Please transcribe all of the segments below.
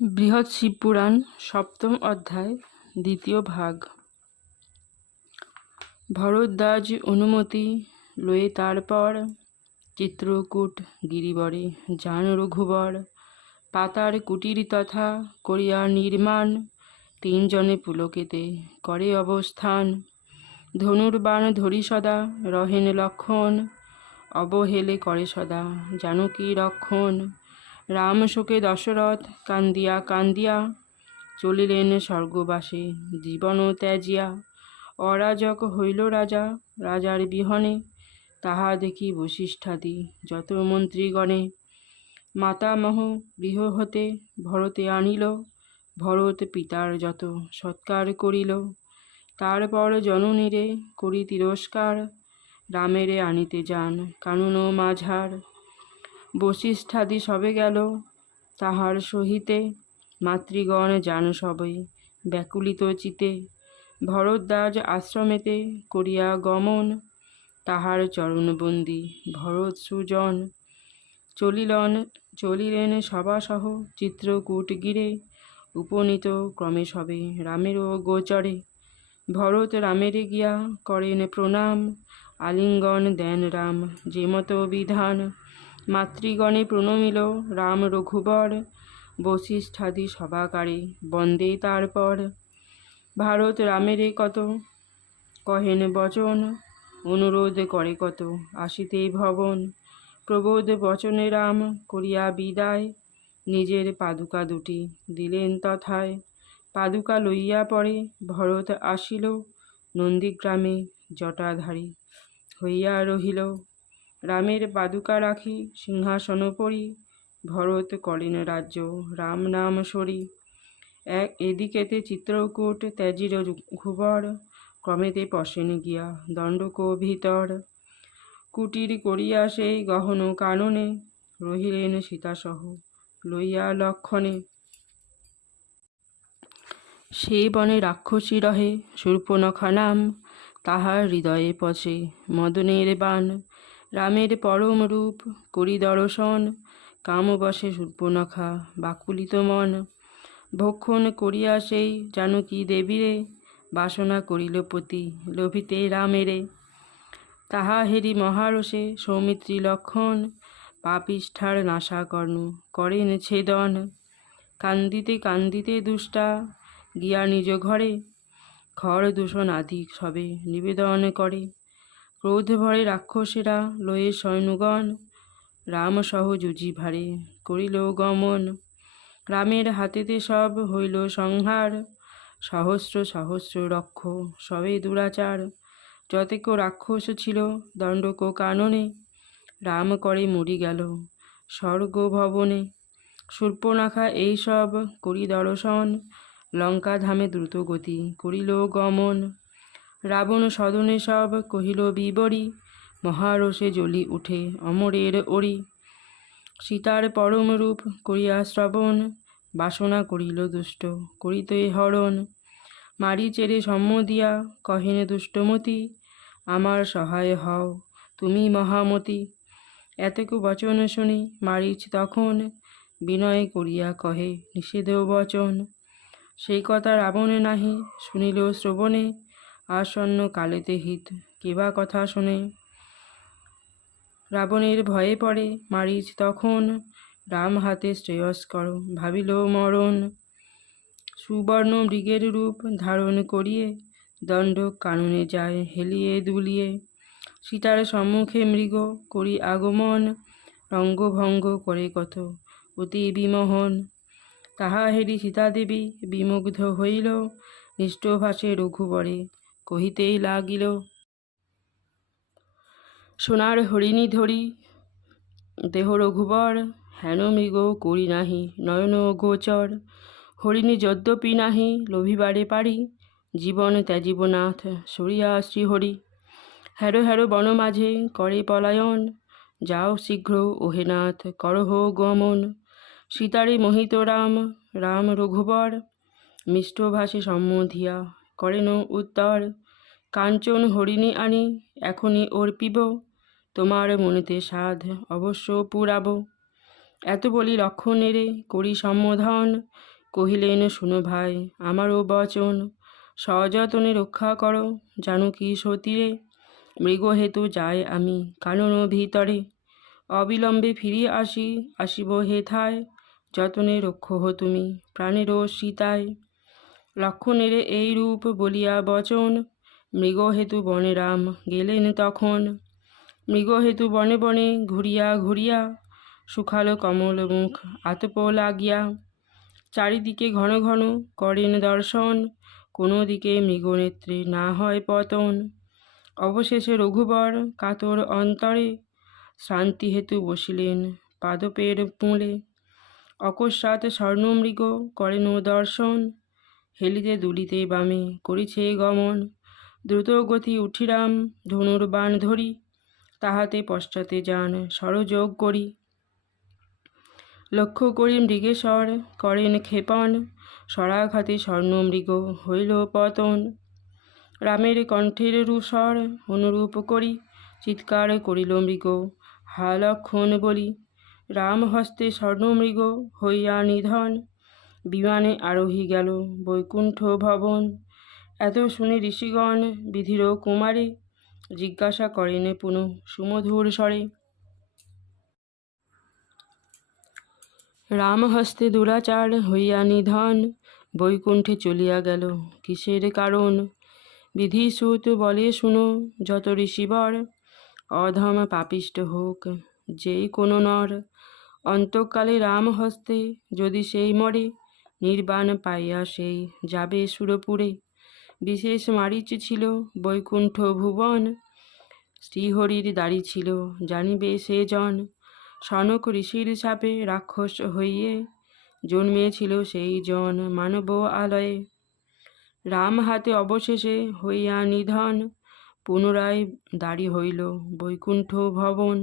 বৃহৎ শিবপুরাণ সপ্তম অধ্যায়, দ্বিতীয় ভাগ। ভরদ্বাজ অনুমতি লয়ে তারপর চিত্রকূট, গিরিবরে যান রঘুবর। পাতার কুটির তথা করিয়া নির্মাণ, তিনজনে পুলকেতে করে অবস্থান। ধনুর্বাণ ধরি সদা রহেন লক্ষণ, অবহেলে করে সদা জানকী রক্ষণ। রাম শোকে দশরথ কান্দিয়া কান্দিয়া চলিলেন স্বর্গবাসে। জীবন ত্যাজিয়া। অরাজক হইল রাজা, রাজার বিহনে তাহা দেখি বশিষ্ঠাদি, যত মন্ত্রীগণে। মাতামহ গৃহ হতে ভরতে আনিল, ভরত পিতার যত সৎকার করিল। তারপর জননীরে করি তিরস্কার, রামেরে আনিতে যান কানুন মাঝার। বশিষ্ঠাদি সবে গেল। তাহার সহিতে মাতৃগণ যান সবে, ব্যাকুলিত চিতে। ভরদ্বাজ আশ্রমেতে করিয়া গমন, তাহার চরণবন্দি ভরত সুজন। চলিলন, চলিলেন সভাসহ চিত্রকূট গিরে, উপনীত ক্রমে সবে রামেরও গোচরে। ভরত রামেরে গিয়া করেন প্রণাম, আলিঙ্গন দেন রাম যে মতো বিধান। মাতৃগণে প্রণমিল, রাম রঘুবর, বশিষ্ঠাদি সভাকারে, বন্দে তারপর। ভারত রামেরে কত কহেন বচন, অনুরোধ করে কত, আসিতে ভবন। প্রবোধ বচনে রাম করিয়া বিদায়, নিজের পাদুকা দুটি দিলেন তথায়। পাদুকা লইয়া পরে ভরত আসিল, নন্দীগ্রামে জটাধারী হইয়া রহিল। রামের পাদুকা রাখি, সিংহাসন পরি, ভরত করেন রাজ্য, রাম নাম সরি। এক এদিকেতে চিত্রকূট, ত্যাজির ঘুবর, ক্রমেতে পশেন গিয়া দণ্ডক ভিতর। কুটির করিয়া সেই গহন কাননে, রহিলেন সীতাসহ লইয়া লক্ষণে। সেই বনে রাক্ষসী রহে শূর্পনখা নাম, তাহার হৃদয়ে পচে মদনের বান রামের পরম রূপ, করি দর্শন, কামবশে শূর্পনখা বাকুলিত মন। ভক্ষণ করিয়া সেই জানকী দেবীরে, বাসনা করিল পতি লোভিতে রামেরে। তাহা হেরি মহারসে সৌমিত্রী লক্ষণ, পাপিষ্ঠার নাশা কর্ণ করেন ছেদন। কান্দিতে কান্দিতে দুষ্টা গিয়া নিজ ঘরে, খড় দূষণ আদি সবে নিবেদন করে। ক্রোধ ভরে রাক্ষসেরা লয়ে সৈনুগণ রাম সহ যুজি ভারে করিল গমন। রামের হাতেতে সব হইল সংহার, সহস্র সহস্র রক্ষ, সবে দুরাচার। যতেক রাক্ষস ছিল, দণ্ডক কাননে, রাম করে মরি গেল স্বর্গ ভবনে সূর্পনাখা এইসব করি দর্শন লঙ্কা ধামে দ্রুত গতি করিল গমন। রাবণ সদনে সব কহিল, বিবরী মহারসে জ্বলি উঠে অমরের ওরি সীতার পরম রূপ করিয়া শ্রবণ, বাসনা করিল দুষ্ট, করিতে হরণ। মারি চেরে সম্মদিয়া কহেন দুষ্টমতি, আমার সহায় হও, তুমি মহামতি। এতকু বচন শুনি মারিচ তখন বিনয় করিয়া কহে নিষেধ বচন। সেই কথা রাবণে নাহি শুনিল শ্রবণে আসন্ন কালেতে হিত কেবা কথা শোনে? রাবণের ভয়ে পড়ে মারিচ তখন, রাম হাতে শ্রেয়স্কর ভাবিল মরণ। সুবর্ণ মৃগের রূপ ধারণ করিয়ে, দণ্ড কাননে যায় হেলিয়ে দুলিয়ে। সীতার সম্মুখে মৃগ করি আগমন, রঙ্গভঙ্গ করে কত অতি বিমোহন। তাহা হেরি সীতাদেবী বিমুগ্ধ হইল নিষ্ঠভাষে রঘুবরে কহিতেই লাগিল, সোনার হরিণী ধরি, দেহ রঘুবর হেন মৃগ করি নাহি, নয়ন গোচর, হরিণী যদ্যপি নাহি লোভিবারে পারি জীবন ত্যাজীবনাথ সরিয়া শ্রীহরি হ্যারো হ্যারো বন মাঝে করে পলায়ন, যাও শীঘ্র ওহেনাথ করহ গমন, সীতারে মোহিত রাম রাম রঘুবর মিষ্টভাষে সম্মধিয়া করেন উত্তর কাঞ্চন হরিণী আনি, এখনই অর্পিব। তোমার মনেতে সাধ অবশ্য পুরাব। এত বলি লক্ষণেরে করি সম্বোধন। কহিলেন, শুনো ভাই, আমারও বচন। সযতনে রক্ষা করো, জানো কি সতীরে মৃগহেতু যায় আমি কানন ভিতরে। অবিলম্বে ফিরিয়ে আসি, আসিব হেথায়। যতনে রক্ষ হো তুমি প্রাণেরও সীতায়। লক্ষণের এই রূপ বলিয়া বচন মৃগহেতু বনে রাম গেলেন তখন। মৃগহেতু বনে বনে ঘুরিয়া ঘুরিয়া শুকালো কমল মুখ আতপ লাগিয়া। চারিদিকে ঘন ঘন করেন দর্শন, কোনো দিকে মৃগনেত্রে না হয় পতন। অবশেষে রঘুবর কাতর অন্তরে শান্তি হেতু বসিলেন পাদপের মূলে। অকস্মাৎ স্বর্ণমৃগ করেন দর্শন, হেলিতে দুলিতে বামে করিছে গমন। দ্রুত গতি উঠিরাম ধনুর বাণ ধরি, তাহাতে পশ্চাতে যান সরযোগ করি। লক্ষ্য করি মৃগেশ্বর করেন ক্ষেপণ, সরাঘাতে স্বর্ণমৃগ হইল পতন। রামের কণ্ঠের রূসর অনুরূপ করি, চিৎকার করিল মৃগ, হালক্ষণ বলি। রাম হস্তে স্বর্ণমৃগ হইয়া নিধন, বিমানে আরোহী গেল বৈকুণ্ঠ ভবন। এত শুনে ঋষিগণ, বিধির কুমারে জিজ্ঞাসা করেন, পুনঃ, সুমধুর স্বরে? রাম হস্তে দুরাচার হইয়া নিধন, বৈকুণ্ঠে চলিয়া গেল। কিসের কারণ? বিধিসূত বলে শুনো, যত ঋষিবর, অধম পাপিষ্ট হোক যেই কোনো নর। অন্তকালে রাম হস্তে যদি সেই মরে, নির্বাণ পাইয়া সেই যাবে সুরপুরে। বিশেষ মারিচ ছিল, বৈকুণ্ঠ ভুবন। শ্রীহরির দাড়ি ছিল, জানিবে সে জন। সনক ঋষির সাপে রাক্ষস হইয়ে জন্মেছিল সেই জন মানব আলয়ে রাম হাতে অবশেষে হইয়া নিধন, পুনরায় দাড়ি হইল বৈকুণ্ঠ ভবন।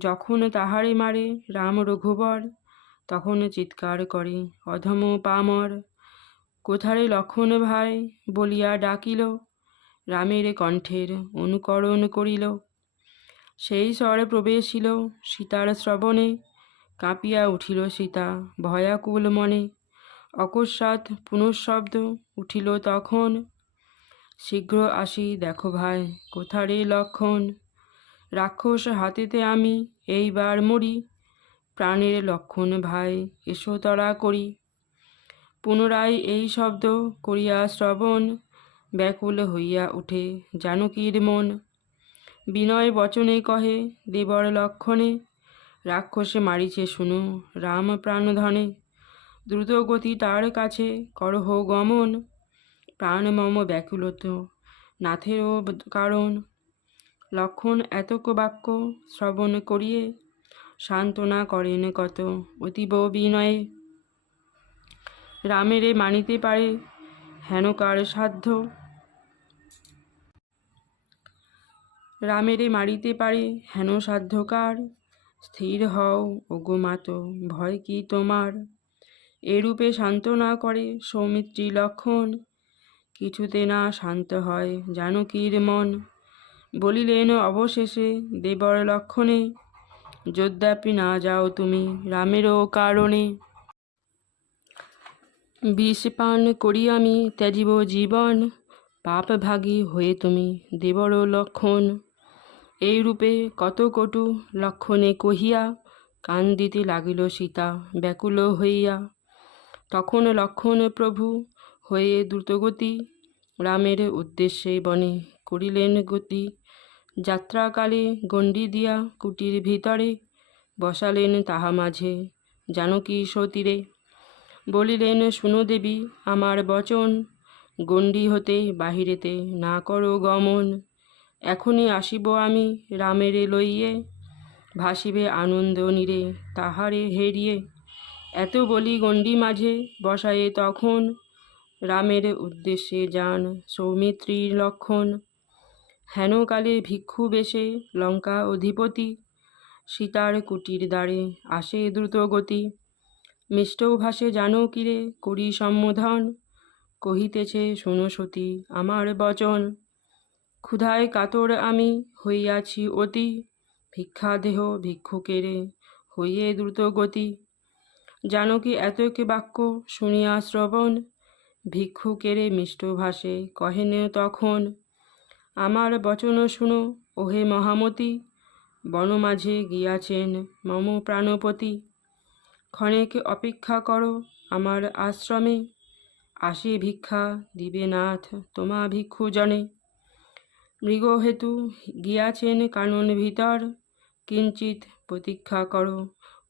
যখন তাহারে মারে রাম রঘুবর, তখন চিৎকার করে, অধম পামর কোথারে লক্ষণ ভাই বলিয়া ডাকিল। রামের কণ্ঠের অনুকরণ করিল। সেই স্বরে প্রবেশিল সীতার শ্রবণে, কাঁপিয়া উঠিল সীতা ভয়াকুল মনে। অকস্মাৎ পুনঃশব্দ উঠিল তখন। শীঘ্র আসি, দেখো ভাই, কোথারে লক্ষণ? রাক্ষস হাতেতে আমি এইবার মরি। প্রাণের লক্ষণ ভাই, এসো তরা করি। পুনরায় এই শব্দ করিয়া শ্রবণ ব্যাকুল হইয়া উঠে, জানকীর মন। বিনয় বচনে কহে, দেবর লক্ষণে, রাক্ষসে মারিছে শুনু, রাম প্রাণধনে দ্রুত গতি তার কাছে করহ গমন, প্রাণ মম ব্যাকুলত নাথেরও কারণ। লক্ষণ এতক বাক্য শ্রবণ করিয়ে সান্ত্বনা করেন কত, অতীব বিনয়ে। রামেরে মানিতে পারে হেনকার সাধ্য? রামেরে মারিতে পারে হেন সাধ্যকার স্থির হও ওগো মাত, ভয় কি তোমার? এরূপে সান্ত্বনা করে সৌমিত্রী লক্ষণ, কিছুতে না শান্ত হয় জানকীর মন। বলিলেন অবশেষে, দেবর লক্ষণে, যদ্যাপি না যাও তুমি রামেরও কারণে। বিষ পান করি আমি ত্যাজিব জীবন, পাপ ভাগী হয়ে তুমি দেবর লক্ষণ। এই রূপে কত কটু লক্ষণে কহিয়া কান্দিতে লাগিল সীতা ব্যাকুল হইয়া। তখন লক্ষণ প্রভু হয়ে দ্রুতগতি রামের উদ্দেশ্যে বনে করিলেন গতি। যাত্রাকালে গণ্ডি দিয়া কুটির ভিতরে বসালেন তাহা মাঝে, জানকী সতীরে। বলিলেন, শুনো দেবী, আমার বচন গণ্ডি হতে বাহিরেতে না করো গমন। এখনই আসিব আমি রামেরে লইয়ে। ভাসিবে আনন্দ নিরে তাহারে হেরিয়ে। এত বলি গণ্ডি মাঝে বসায়ে তখন রামের উদ্দেশ্যে যান সৌমিত্রীর লক্ষণ। হেনকালে ভিক্ষু বেশে লঙ্কা অধিপতি, সীতার কুটির দ্বারে আসে দ্রুত গতি। মিষ্টও ভাসে, জানো কিরে করি সম্বোধন? কহিতেছে, শোনো সতী, আমার বচন। ক্ষুধায় কাতর আমি হইয়াছি অতি, ভিক্ষা দেহ ভিক্ষুকেরে হইয়ে দ্রুত গতি। জানকী এতকে বাক্য শুনিয়া শ্রবণ? ভিক্ষুকেরে মিষ্ট ভাষে কহেন তখন? আমার বচন শুনো, ওহে মহামতি। বন মাঝে গিয়াছেন মম প্রাণপতি। ক্ষণেক অপেক্ষা করো আমার আশ্রমে। আসে ভিক্ষা দিবে নাথ তোমা ভিক্ষু জনে। মৃগহেতু গিয়াছেন কানন ভিতর কিঞ্চিত প্রতীক্ষা করো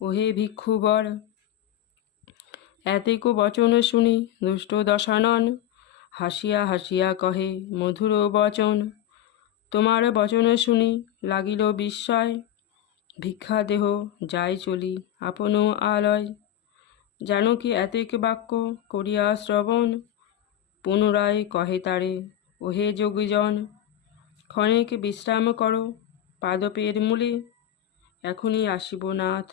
ওহে ভিক্ষুবর। এতেক বচন শুনি দুষ্ট দশানন, হাসিয়া হাসিয়া কহে, মধুর বচন। তোমার বচন শুনি লাগিল বিস্ময় ভিক্ষা দেহ যাই চলি, আপন আলয়। জানো কি এতেক বাক্য করিয়া শ্রবণ? পুনরায় কহে তারে, ওহে যোগীজন, ক্ষণেক বিশ্রাম করো পাদপের মূলে, এখনই আসিব নাথ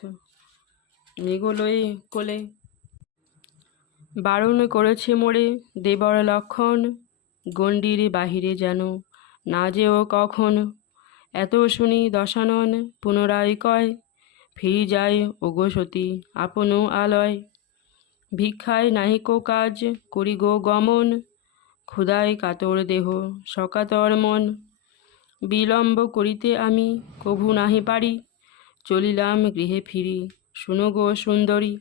মৃগলয়ে কোলে। বারণ করেছে মোরে দেবর লক্ষণ, গণ্ডির বাহিরে যেন না যেও কখন এত শুনি দশানন পুনরায় কয়, ফিরি যায় ওগো সতী আপন আলয়। ভিক্ষায় নাহিকো কাজ করি গো গমন ক্ষুদায় কাতর দেহ সকাতর মন। বিলম্ব করিতে আমি কভু নাহি পারি, চলিলাম গৃহে ফিরি, শুনো গো সুন্দরী।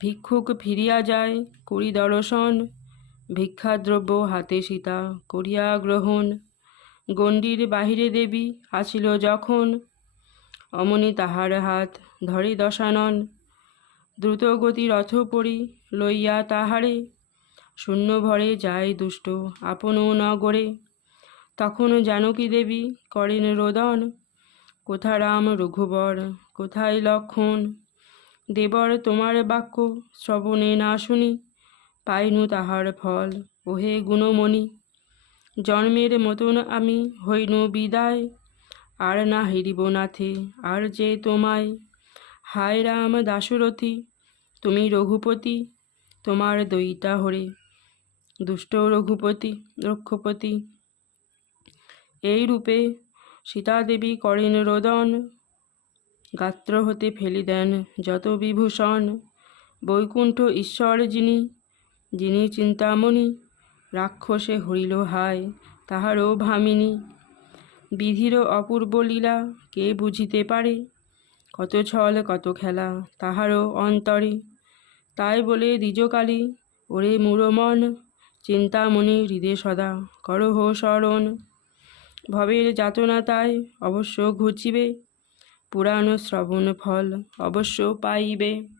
ভিক্ষুক ফিরিয়া যায় করি দর্শন, ভিক্ষাদ্রব্য হাতে সীতা করিয়া গ্রহণ। গণ্ডির বাহিরে দেবী আসিল যখন। অমনি তাহার হাত ধরে দশানন দ্রুতগতি রথ পরি লইয়া তাহারে। শূন্য ভরে যায় দুষ্ট আপন নগরে। তখন জানকী দেবী করেন রোদন, কোথা রাম রঘুবর, কোথায় লক্ষণ? দেবর তোমার বাক্য শ্রবণে না শুনি, পাইনু তাহার ফল, ওহে গুণমণি। জন্মের মতন আমি হইনু বিদায়। আর না হিরিব নাথে, আর যে তোমায়। হায় রাম দাশরথী, তুমি রঘুপতি, তোমার দইতা হরে। দুষ্ট রঘুপতি, রক্ষপতি, এই রূপে সীতাদেবী করেন রোদন। গাত্র হতে ফেলি দেন যত বিভূষণ। বৈকুণ্ঠ ঈশ্বর যিনি যিনি চিন্তামণি রাক্ষসে হরিল, হায়, তাহারও ভামিনী। বিধির অপূর্ব লীলা, কে বুঝিতে পারে? কত ছল, কত খেলা, তাহারও অন্তরে। তাই বলে দ্বিজকালী, ওরে মূরমন চিন্তামণি হৃদে সদা, করহ স্মরণ ভবের যাতনা তাই অবশ্য ঘুচিবে, পুরাণ শ্রবণ ফল অবশ্য পাইবে।